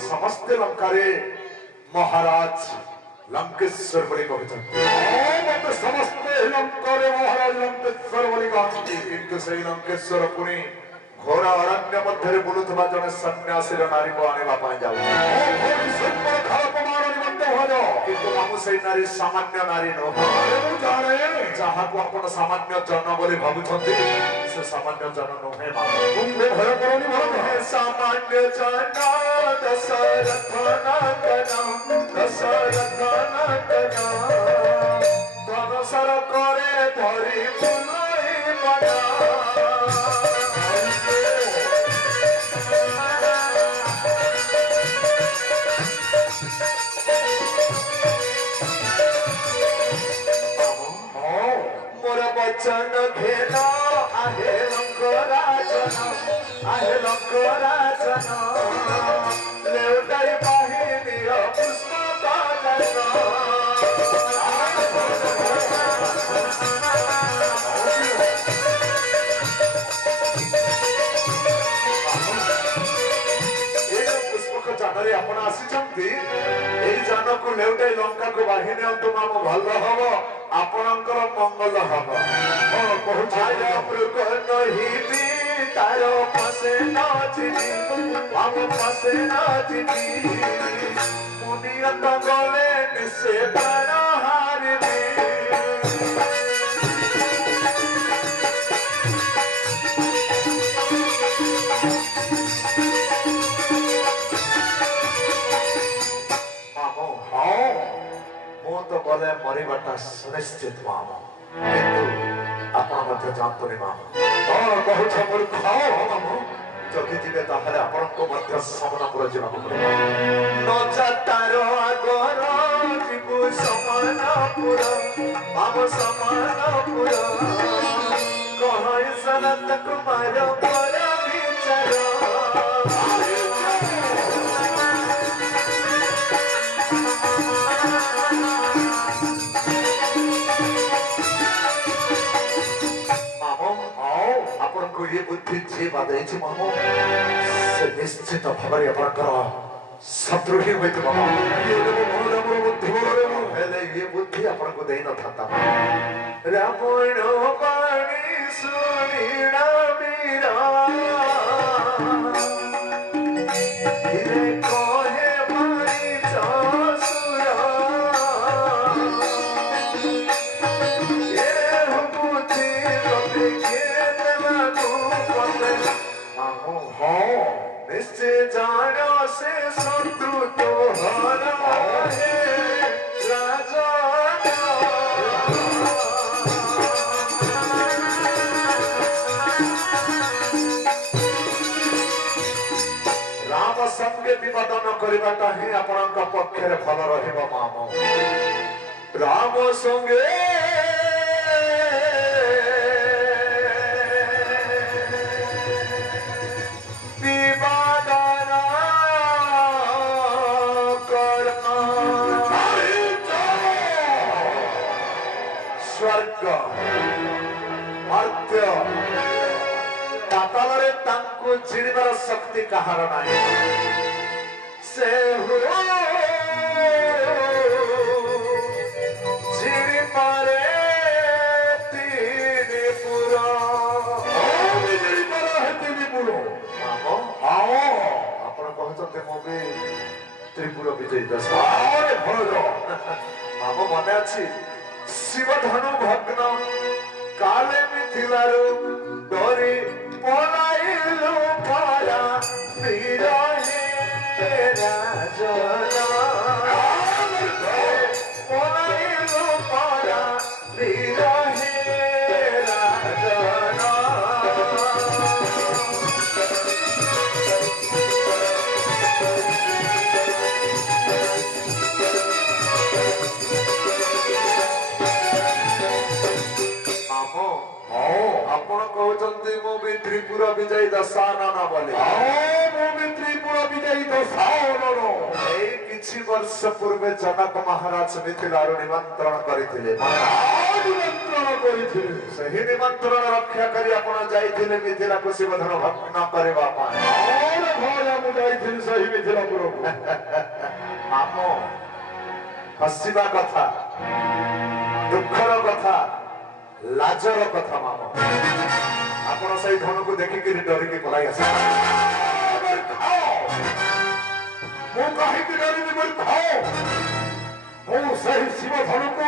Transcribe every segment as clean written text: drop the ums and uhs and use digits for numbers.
समस्त लंका रे महाराज लंकेश्वर बोली कहते समस्त लंका रे महाराज लंकेश्वर बोली कहते किंतु से लंकेश्वर पुणी घोर अरण्य मध्य बुलुवा जड़े सन्यासी नारी को आने किंतु मामू से नारी सामान्य नारी नुहे जहाँ को आपण सामान्य जन बोली भावुंट से सामान्य जन नुहे भय सामान्य जन दशरथ धनसर करे धरी बुलाई बना वचन घेना आहे लंकराजन लेवटाई बाहिनी पुष्प पुष्पक जानरे आपण आसी जान को लेवटाई लंका को बाहिनी माम भल हम आपणकर मंगल हम तार पसे पसे मुनियत गले निसे प्राण हारिनी तो बोले मरवाटा सुनिश्चित माम किंतु जानते माम बहुत मूर्ख जदि जीवे ताहले आपन समनपुर जावाक नजातार आगर जीवु समानपुर माम समानपुर कहई सनत कुमार पर विचार ये बुद्धि जे बादे मामो से निश्चित भाव शत्रु ही होते मामो ये बुद्धि अपन को दे न था रावण वाणी सुनीना मीरा कहे मारी चासुरा निश्चय जाना से शत्रु तो हरा है राजा राम संगे विवादन करवाटा ही आपणक पक्षे भल रहिबो मामो राम संगे स्वर्ग मर्त्य पाताल रे तांको चिड़िबार शक्ति कहार नाही से हो चिड़ी पारे त्रिपुर त्रिपुर आओ आपण कहते मो भी त्रिपुर विजय दस मामो मन अच्छी शिव धनु भग्न काले मिथिलारू डोरी पलाइलु पारा वीर हे राजना पलाइलु पारा वीर हे राजना त्रिपुर विजय दशानन बोले त्रिपुर विजय दशानन किछि वर्ष पूर्वे जनक महाराज मिथिलार निमंत्रण करथिले सही निमंत्रण रक्षा करी आपण जाइथिले मिथिला को शिवधन भग्न करबा पाए ଭାୟା ମୁଁ ଯାଇଥିଲି ସେହି ମିଥିଲାପୁରକୁ। ମାମୁଁ ହସିବା କଥା, ଦୁଃଖର କଥା, ଲାଜର କଥା ମାମୁଁ। ଆପଣ ସେଇ ଧନକୁ ଦେଖିକିରି ଡରିକି ପଳାଇ ଆସିଲେ। ମୁଁ କାହିଁକି ଡରିବି ମୂର୍ଖ? ମୁଁ ସେହି ଶିବ ଧନକୁ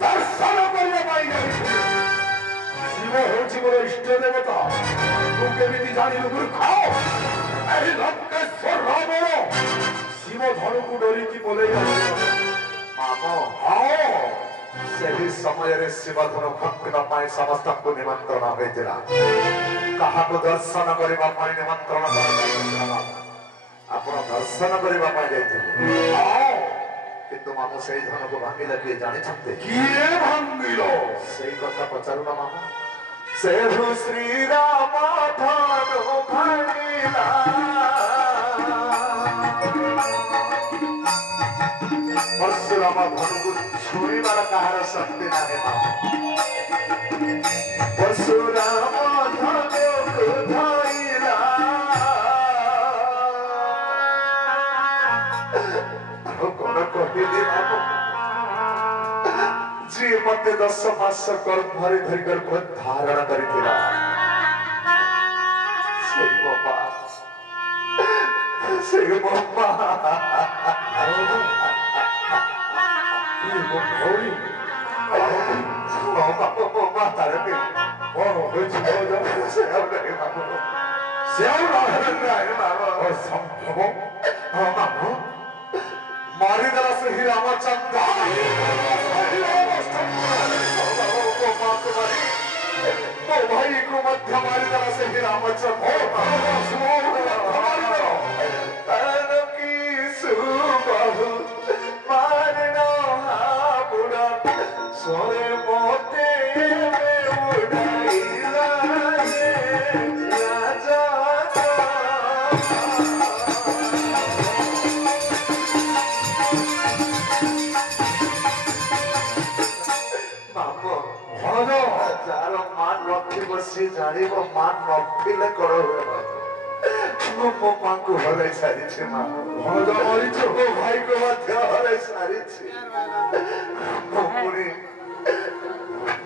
ଦର୍ଶନ କରିବା ପାଇଁ ଯାଇଥିଲି। ଶିବ ହେଉଛି ମୋର ଇଷ୍ଟ ଦେବତା। ତୁ କେମିତି ଜାଣିଲୁ ମୂର୍ଖ? ଏହି ଲଙ୍କେଶ୍ୱର ରାବଣ ଶିବ ଧନକୁ ଡରିକି ପଳେଇ ଆସିଲା। ମାମୁଁ ସେହି ସମୟରେ ଶିବଧନୁ ଭକ୍ତିବା ପାଇଁ ସମସ୍ତଙ୍କୁ ନିମନ୍ତ୍ରଣ ହୋଇଥିଲା। କାହାକୁ ଦର୍ଶନ କରିବା ପାଇଁ ନିମନ୍ତ୍ରଣ କରାଯାଇଥିଲା? ଆପଣ ଦର୍ଶନ କରିବା ପାଇଁ ଯାଇଥିଲେ। କିନ୍ତୁ ମାମୁଁ ସେଇ ଧନକୁ ଭାଙ୍ଗିଲେ କିଏ ଜାଣିଛନ୍ତି? କିଏ ଭାଙ୍ଗିଲ? ସେଇ କଥା ପଚାରୁନ ମାମୁଁ। ସେଠୁ ଶ୍ରୀରାମ ଧନୁ ଭାଙ୍ଗିଲା। ପରଶୁରାମ ଧନକୁ ଛୁଇଁବାର କାହାର ଶକ୍ତି ନାହିଁ ମାମୁଁ। ପରଶୁରାମ ଧନକୁ ଧଇଲା। ଆଉ କଣ କହିଲି ମାମୁଁ? ଯିଏ ମତେ 10 ମାସ ଗର୍ଭରେ ଧରି ଗର୍ଭ ଧାରଣ କରିଥିଲା ସେଇ ମୋ ମା, ସେଇ ମୋ ମା। ଭଉଣୀ ମୋ ମା ତାରକେ କଣ ହୋଇଛି? ସେ ଆଉ ନାହିଁ ମାମୁଁ, ସେ ଆଉ ନାହିଁ ମାମୁଁ। ଅସମ୍ଭବ। ହଁ ମାମୁଁ, ମାରିଦେଲା ସେହି ରାମଚନ୍ଦ୍ର ମୋ ମାକୁ ମାରି ମୋ ଭାଇକୁ ମଧ୍ୟ ମାରିଦେଲା ସେହି ରାମଚନ୍ଦ୍ର। କି ସୁବାହୁ ମାରିଣ ହାବୁଡ଼ା ସୋରେ ମୋତେ ଉଡ଼ାଇଲା ରାଜା। ଯାହାର ମା ନଥିବ ସିଏ ଜାଣିବ ମା ନଥିଲେ କଣ ହୁଏ। ମୁଁ ମୋ ମାଙ୍କୁ ହରାଇ ସାରିଛି ମାମୁଁ। ଭଣଜା ମରିଛୁ? ମୋ ଭାଇକୁ ମଧ୍ୟ ହରାଇ ସାରିଛି। ମୁଁ ପୁଣି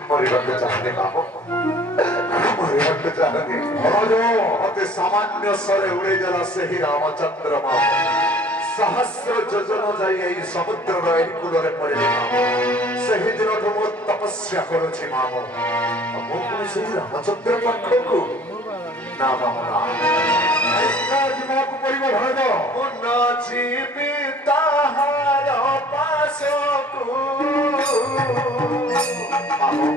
ମରିବାକୁ ଚାହୁଁନି ମାମୁଁ, ମରିବାକୁ ଚାହୁଁନି। ଭଣଜ ମତେ ସାମାନ୍ୟ ସ୍ୱରେ ଉଡେଇ ଦେଲା ସେହି ରାମଚନ୍ଦ୍ର ମାମୁଁ। ସହସ୍ର ଯୋଜନ ଯାଇ ଏହି ସମୁଦ୍ରର ଏହି କୂଳରେ ପଡ଼ିଲେ ମାମୁଁ। ସେହିଦିନଠୁ ମୁଁ ତପସ୍ୟା କରୁଛି ମାମୁଁ। ମୁଁ ପୁଣି ସେହି ରାମଚନ୍ଦ୍ର ପାଖକୁ ନା ମାମୁଁ ନା ଯିବାକୁ ପଡିବ ଭଣଜ। ମୁଁ ନ ଯିବି ତାହାର ପାଶକୁ। ମାମୁଁ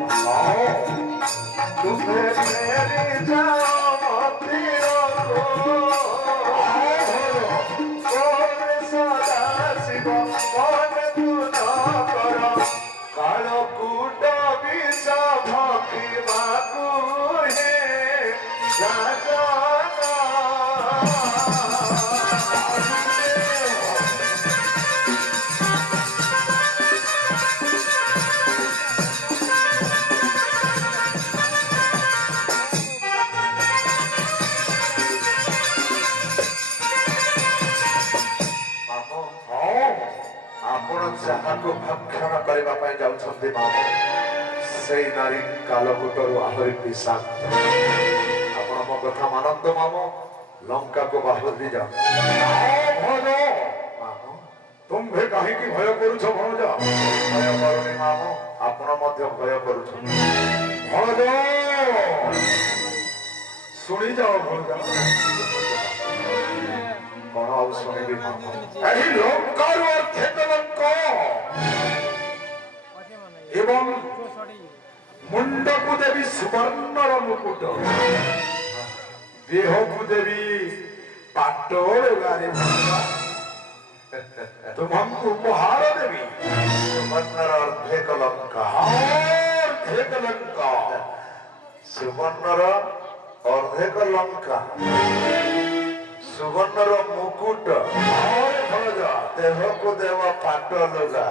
ତୁମେ ଫେରି ଯାଅ ମନ୍ଦିରକୁ। ସଦା ଶିବ ମନେ ତୁ ନ କର କାଳକୁ ଡବିଷ ଭକିବାକୁ ହେ ରାଜା। ଆପଣ ଯାହାକୁ ଭକ୍ଷଣ କରିବା ପାଇଁ ଯାଉଛନ୍ତି ମାମୁଁ, ସେଇ ନାରୀ କାଲକୁଟରୁ ଆହୁରି ବିଷାକ୍ତ। ଆପଣ ମୋ କଥା ମାନନ୍ତୁ ମାମୁଁ, ଲଙ୍କାକୁ ବାହୁରି ଯାଅ। ମାମୁଁ ତୁମ୍ଭେ କାହିଁକି ଭୟ କରୁଛ ଭଣଜା? ଭୟ କରୁନି ମାମୁଁ, ଆପଣ ମଧ୍ୟ ଭୟ କରୁଛନ୍ତି। ଭଣଜ ଶୁଣିଯାଅ ଭଣଜା। କଣ ଆଉ ଶୁଣିବି ମାମୁଁ? ଏହି ଲଙ୍କାରୁ ଅର୍ଦ୍ଧେକ ଲଙ୍କ ଏବଂ ମୁଣ୍ଡକୁ ଦେବି ସୁବର୍ଣ୍ଣର ମୁକୁଟ, ଦେହକୁ ଦେବି ପାଟଗାରେ ତୁମକୁ ଉପହାର ଦେବି। ସୁବର୍ଣ୍ଣର ଅର୍ଦ୍ଧେକ ଲଙ୍କା। ଅର୍ଦ୍ଧେକ ଲଙ୍କା। ସୁବର୍ଣ୍ଣର ଅର୍ଦ୍ଧେକ ଲଙ୍କା, ସୁବର୍ଣ୍ଣର ମୁକୁଟ, ଦେହକୁ ଦେବ ପାଟ ଲୁଗା।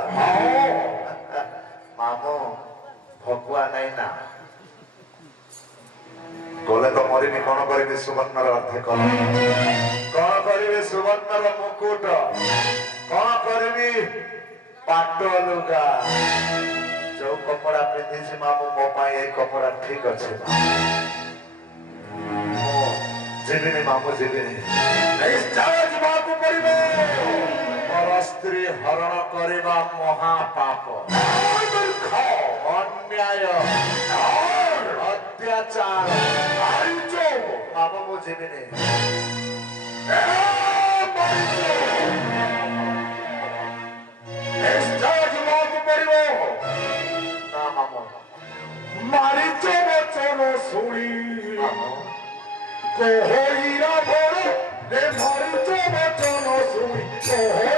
ମାମୁଁ ଭକୁଆ ନାଇଁ ନା, ଗଲେ ତ ମରିବି କଣ କରିବି ସୁବର୍ଣ୍ଣର ଅର୍ଧେ କଲ କଣ କରିବି ସୁବର୍ଣ୍ଣର ମୁକୁଟ କଣ କରିବି ପାଟ ଲୁଗା ଯୋଉ କପଡା ପିନ୍ଧିଛି ମାମୁଁ ମୋ ପାଇଁ ଏଇ କପଡା ଠିକ ଅଛି ମୁଁ ଯିବିନି ମାମୁଁ ଯିବିନି ନିଶ୍ଚୟ ଯିବାକୁ ପଡିବ ମୋର ସ୍ତ୍ରୀ ହରଣ କରିବା ମହାପାପ ଅନ୍ୟାୟ ଅତ୍ୟାଚାର ମାମୁଁ ମୁଁ ଯିବିନି ନିଶ୍ଚୟ ଯିବାକୁ ପଡିବ ନା ମାମୁଁ ମାରିଚ ବଚନ ଶୁଣି ମାମୁଁ କହଇରା ଭର ରେ ମାରିଚ ବଚନ ଶୁଣି କହ